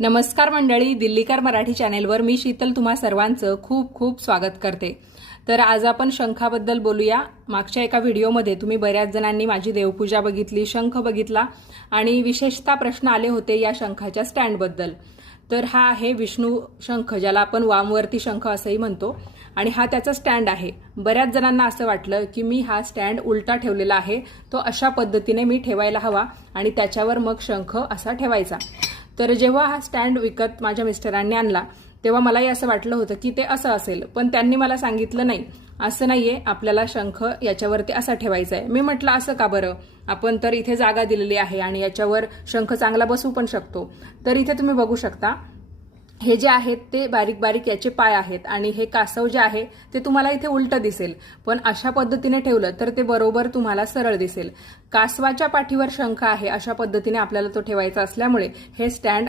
नमस्कार मंडळी, दिल्लीकर मराठी चॅनेलवर मी शीतल तुम्हा सर्वांचं खूप खूप स्वागत करते। तर आज आपण शंखाबद्दल बोलूया। मागच्या एका व्हिडिओमध्ये तुम्ही बऱ्याच जणांनी माझी देवपूजा बघितली, शंख बघितला आणि विशेषतः प्रश्न आले होते या शंखाच्या स्टँडबद्दल। तर हा आहे विष्णू शंख, ज्याला आपण वामवर्ती शंख असंही म्हणतो आणि हा त्याचा स्टँड आहे। बऱ्याच जणांना असं वाटलं की मी हा स्टँड उलटा ठेवलेला आहे, तो अशा पद्धतीने मी ठेवायला हवा आणि त्याच्यावर मग शंख असा ठेवायचा। तर जेव्हा हा स्टँड विकत माझ्या मिस्टरांनी आणला तेव्हा मलाही असं वाटलं होतं की ते असं असेल, पण त्यांनी मला सांगितलं नाही, असं नाहीये, आपल्याला शंख याच्यावरती असा ठेवायचा आहे। मी म्हटलं असं का बरं, आपण तर इथे जागा दिलेली आहे आणि याच्यावर शंख चांगला बसू पण शकतो। तर इथे तुम्ही बघू शकता, हे जे आहेत ते बारीक बारीक याचे पाय आहेत आणि हे कासव जे आहे ते तुम्हाला इथे उलट दिसेल, पण अशा पद्धतीने ठेवलं तर ते बरोबर तुम्हाला सरळ दिसेल। कासवाच्या पाठीवर शंख आहे अशा पद्धतीने आपल्याला तो ठेवायचा असल्यामुळे हे स्टँड